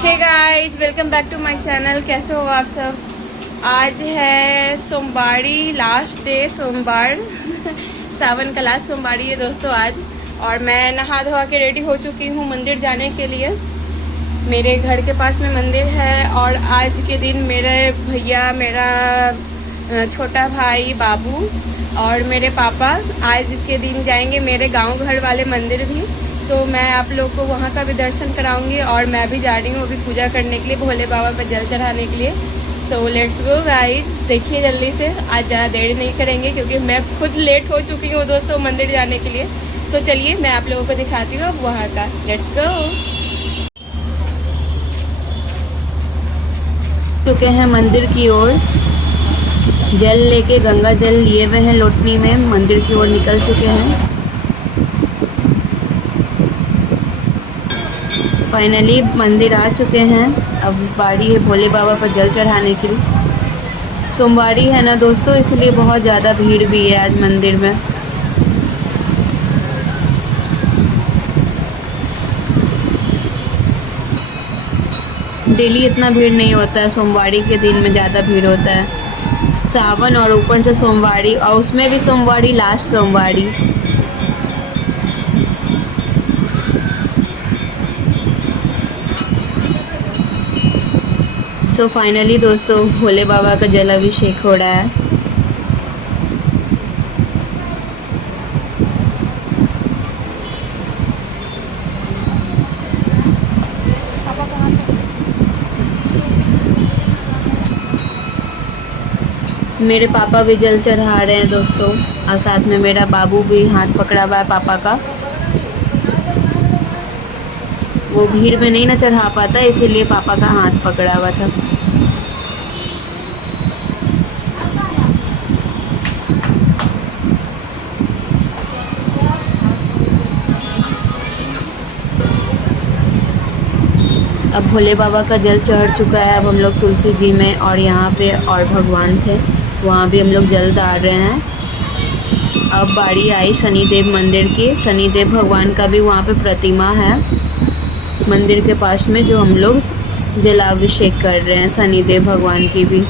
Hey guys, welcome back to my channel. कैसे हो आप सब? आज है सोमवारी, लास्ट डे सोमवार सावन का लास्ट सोमवारी है दोस्तों आज। और मैं नहा धोवा के रेडी हो चुकी हूँ मंदिर जाने के लिए। मेरे घर के पास में मंदिर है और आज के दिन मेरे भैया, मेरा छोटा भाई बाबू और मेरे पापा आज के दिन जाएंगे मेरे गांव घर वाले मंदिर भी। तो मैं आप लोग को वहाँ का भी दर्शन कराऊंगी और मैं भी जा रही हूँ अभी पूजा करने के लिए, भोले बाबा पर जल चढ़ाने के लिए। सो लेट्स गो गाइस, देखिए जल्दी से। आज ज़्यादा देरी नहीं करेंगे क्योंकि मैं खुद लेट हो चुकी हूँ दोस्तों मंदिर जाने के लिए। सो चलिए मैं आप लोगों को दिखाती हूँ वहाँ का। Let's go. चुके हैं मंदिर की ओर, जल लेके, गंगा जल लिए हुए हैं लोटनी में, मंदिर की ओर निकल चुके हैं। फाइनली मंदिर आ चुके हैं। अब बारी है भोले बाबा पर जल चढ़ाने की। सोमवारी है ना दोस्तों, इसलिए बहुत ज़्यादा भीड़ भी है आज मंदिर में। डेली इतना भीड़ नहीं होता है, सोमवारी के दिन में ज़्यादा भीड़ होता है। सावन और ऊपर से सोमवारी, और उसमें भी सोमवारी लास्ट सोमवारी। सो फाइनली दोस्तों भोले बाबा का जल अभिषेक हो रहा है। मेरे पापा भी जल चढ़ा रहे हैं दोस्तों, और साथ में मेरा बाबू भी हाथ पकड़ा हुआ है पापा का। वो भीड़ में नहीं ना चढ़ा पाता, इसीलिए पापा का हाथ पकड़ा हुआ था। अब भोले बाबा का जल चढ़ चुका है। अब हम लोग तुलसी जी में, और यहाँ पे और भगवान थे, वहाँ भी हम लोग जल डाल रहे हैं। अब बारी आई शनिदेव मंदिर की। शनिदेव भगवान का भी वहाँ पे प्रतिमा है मंदिर के पास में, जो हम लोग जलाभिषेक कर रहे हैं शनिदेव भगवान की भी।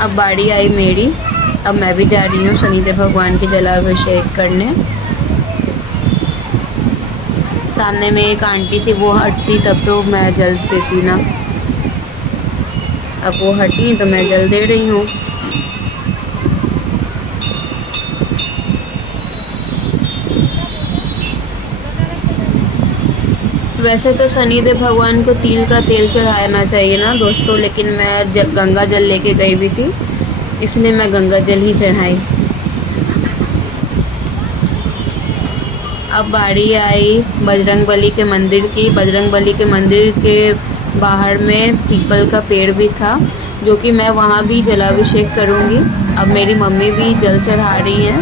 अब बारी आई मेरी, अब मैं भी जा रही हूँ शनिदेव भगवान के जलाभिषेक करने। सामने में एक आंटी थी, वो हटती तब तो मैं जल देती ना। अब वो हटी तो मैं जल दे रही हूँ। वैसे तो शनिदेव भगवान को तिल का तेल चढ़ाना चाहिए ना दोस्तों, लेकिन मैं गंगा जल लेके गई हुई थी, इसलिए मैं गंगा जल ही चढ़ाई। अब बारी आई बजरंगबली के मंदिर की। बजरंगबली के मंदिर के बाहर में पीपल का पेड़ भी था, जो कि मैं वहाँ भी जलाभिषेक करूँगी। अब मेरी मम्मी भी जल चढ़ा रही हैं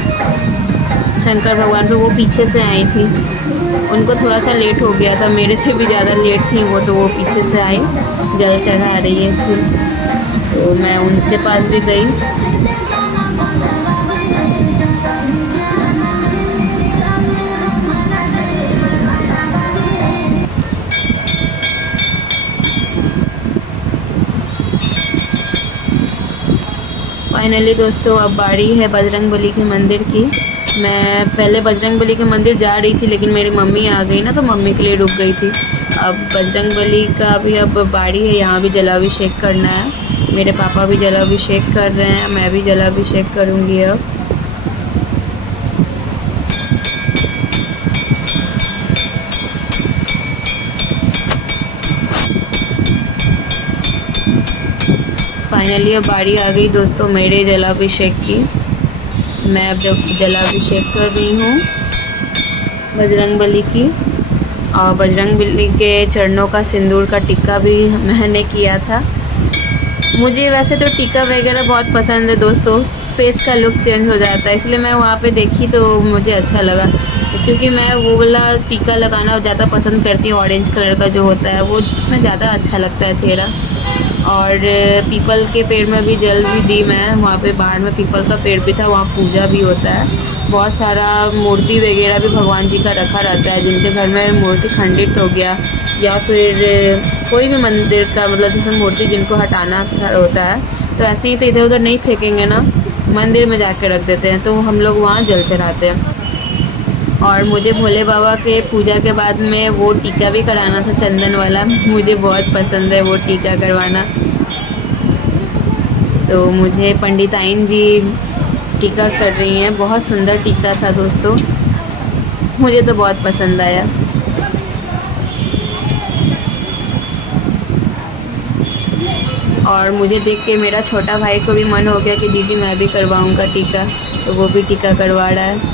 शंकर भगवान पे। वो पीछे से आई थी, उनको थोड़ा सा लेट हो गया था, मेरे से भी ज़्यादा लेट थी वो, तो वो पीछे से आई जल चढ़ा रही थी, तो मैं उनके पास भी गई। फाइनली दोस्तों अब बारी है बजरंगबली के मंदिर की। मैं पहले बजरंगबली के मंदिर जा रही थी, लेकिन मेरी मम्मी आ गई ना, तो मम्मी के लिए रुक गई थी। अब बजरंगबली का भी अब बारी है, यहाँ भी जलाभिषेक करना है। मेरे पापा भी जलाभिषेक कर रहे हैं, मैं भी जलाभिषेक करूँगी अब। फाइनली अब बारी आ गई दोस्तों मेरे जलाभिषेक की। मैं अब जलाभिषेक कर रही हूँ बजरंगबली की, और बजरंगबली के चरणों का सिंदूर का टिक्का भी मैंने किया था। मुझे वैसे तो टिक्का वगैरह बहुत पसंद है दोस्तों, फेस का लुक चेंज हो जाता है, इसलिए मैं वहाँ पे देखी तो मुझे अच्छा लगा, क्योंकि मैं वो वाला टिक्का लगाना ज़्यादा पसंद करती हूँ। ऑरेंज कलर का जो होता है वो, उसमें ज़्यादा अच्छा लगता है चेहरा। और पीपल के पेड़ में भी जल भी दी मैं। वहाँ पे बाहर में पीपल का पेड़ भी था, वहाँ पूजा भी होता है। बहुत सारा मूर्ति वगैरह भी भगवान जी का रखा रहता है। जिनके घर में मूर्ति खंडित हो गया या फिर कोई भी मंदिर का मतलब जैसे मूर्ति जिनको हटाना होता है, तो ऐसे ही तो इधर उधर नहीं फेंकेंगे ना, मंदिर में जाके रख देते हैं। तो हम लोग वहाँ जल चढ़ाते हैं। और मुझे भोले बाबा के पूजा के बाद में वो टीका भी कराना था, चंदन वाला। मुझे बहुत पसंद है वो टीका करवाना। तो मुझे पंडिताइन जी टीका कर रही हैं। बहुत सुंदर टीका था दोस्तों, मुझे तो बहुत पसंद आया। और मुझे देख के मेरा छोटा भाई को भी मन हो गया कि दीदी मैं भी करवाऊंगा टीका, तो वो भी टीका करवा रहा है।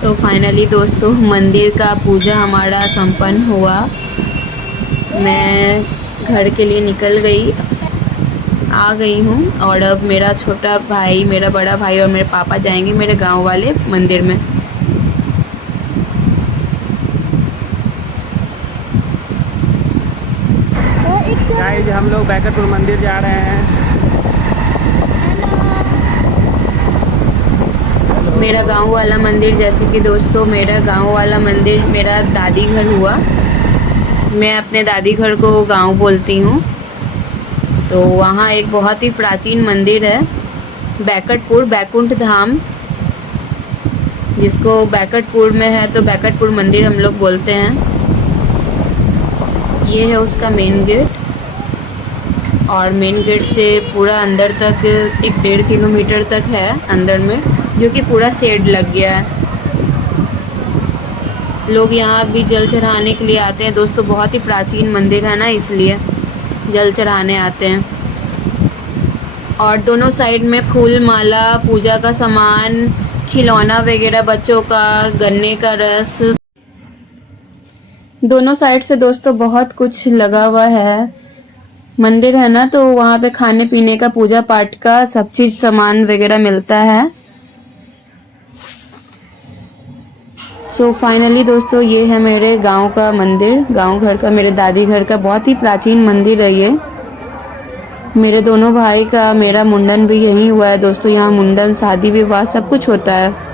तो फाइनली दोस्तों मंदिर का पूजा हमारा संपन्न हुआ। मैं घर के लिए निकल गई, आ गई हूँ। और अब मेरा छोटा भाई, मेरा बड़ा भाई और मेरे पापा जाएंगे मेरे गांव वाले मंदिर में। गाइस हम लोग बैकटपुर मंदिर जा रहे हैं। मेरा गांव वाला मंदिर, जैसे कि दोस्तों मेरा गांव वाला मंदिर मेरा दादी घर हुआ। मैं अपने दादी घर को गांव बोलती हूँ। तो वहाँ एक बहुत ही प्राचीन मंदिर है, बैकटपुर बैकुंठ धाम, जिसको बैकटपुर में है तो बैकटपुर मंदिर हम लोग बोलते हैं। ये है उसका मेन गेट। और मेन गेट से पूरा अंदर तक 1-1.5 किलोमीटर तक है अंदर में, जो कि पूरा शेड लग गया है। लोग यहाँ भी जल चढ़ाने के लिए आते हैं दोस्तों। बहुत ही प्राचीन मंदिर है ना, इसलिए जल चढ़ाने आते हैं। और दोनों साइड में फूल माला, पूजा का सामान, खिलौना वगैरह बच्चों का, गन्ने का रस, दोनों साइड से दोस्तों बहुत कुछ लगा हुआ है। मंदिर है ना, तो वहाँ पे खाने पीने का, पूजा पाठ का सब चीज सामान वगैरह मिलता है। सो फाइनली दोस्तों ये है मेरे गांव का मंदिर, गांव घर का, मेरे दादी घर का बहुत ही प्राचीन मंदिर है ये। मेरे दोनों भाई का, मेरा मुंडन भी यहीं हुआ है दोस्तों। यहाँ मुंडन, शादी विवाह सब कुछ होता है।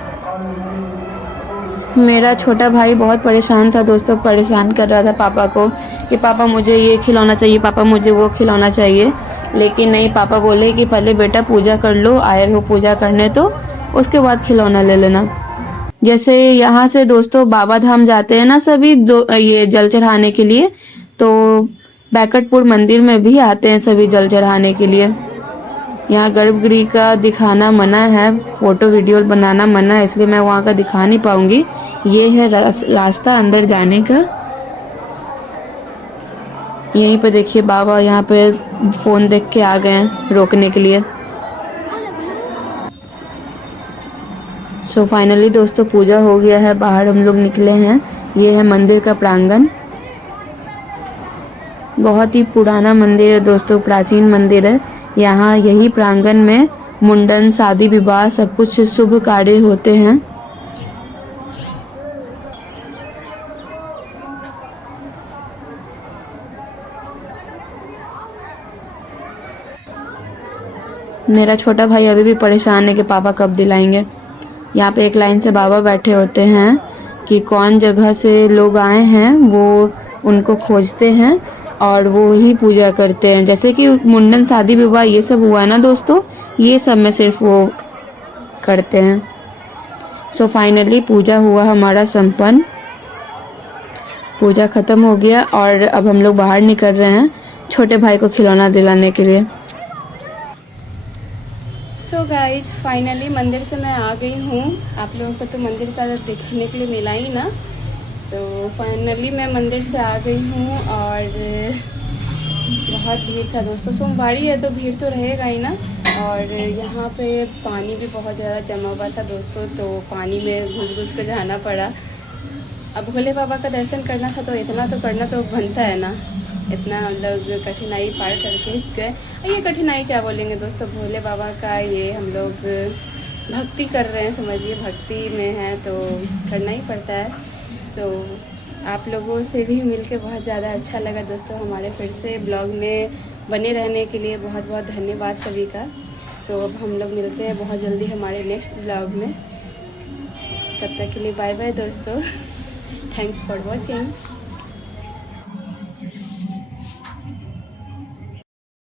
मेरा छोटा भाई बहुत परेशान था दोस्तों, परेशान कर रहा था पापा को कि पापा मुझे ये खिलौना चाहिए, पापा मुझे वो खिलौना चाहिए। लेकिन नहीं, पापा बोले कि पहले बेटा पूजा कर लो, आए हो पूजा करने तो उसके बाद खिलौना ले लेना। जैसे यहाँ से दोस्तों बाबा धाम जाते हैं ना सभी ये जल चढ़ाने के लिए, तो बैकटपुर मंदिर में भी आते हैं सभी जल चढ़ाने के लिए। यहाँ गर्भगृह का दिखाना मना है, फोटो वीडियो बनाना मना है, इसलिए मैं वहाँ का दिखा नहीं पाऊंगी। ये है रास्ता अंदर जाने का। यहीं पे देखिए बाबा यहाँ पे फोन देख के आ गए हैं रोकने के लिए। सो फाइनली दोस्तों पूजा हो गया है, बाहर हम लोग निकले हैं। ये है मंदिर का प्रांगण। बहुत ही पुराना मंदिर है दोस्तों, प्राचीन मंदिर है। यहाँ यही प्रांगण में मुंडन, शादी विवाह सब कुछ शुभ कार्य होते हैं। मेरा छोटा भाई अभी भी परेशान है कि पापा कब दिलाएंगे। यहाँ पे एक लाइन से बाबा बैठे होते हैं कि कौन जगह से लोग आए हैं वो उनको खोजते हैं और वो ही पूजा करते हैं। जैसे कि मुंडन, शादी विवाह ये सब हुआ ना दोस्तों, ये सब में सिर्फ वो करते हैं। सो फाइनली पूजा हुआ हमारा संपन्न, पूजा खत्म हो गया और अब हम लोग बाहर निकल रहे हैं छोटे भाई को खिलौना दिलाने के लिए। सो गाइज फाइनली मंदिर से मैं आ गई हूँ। आप लोगों को तो मंदिर का देखने के लिए मिला ही ना, तो फाइनली मैं मंदिर से आ गई हूँ। और बहुत भीड़ था दोस्तों, सोमवारी है तो भीड़ तो रहेगा ही ना। और यहाँ पे पानी भी बहुत ज़्यादा जमा हुआ था दोस्तों, तो पानी में घुस के जाना पड़ा। अब भोले बाबा का दर्शन करना था तो इतना तो करना तो बनता है ना। इतना हम लोग कठिनाई पार करके गए। ये कठिनाई क्या बोलेंगे दोस्तों, भोले बाबा का ये हम लोग भक्ति कर रहे हैं, समझिए भक्ति में है तो करना ही पड़ता है। सो आप लोगों से भी मिलके बहुत ज़्यादा अच्छा लगा दोस्तों। हमारे फिर से ब्लॉग में बने रहने के लिए बहुत बहुत धन्यवाद सभी का। सो अब हम लोग मिलते हैं बहुत जल्दी हमारे नेक्स्ट ब्लॉग में। तब तक के लिए बाय बाय दोस्तों। Thanks for watching.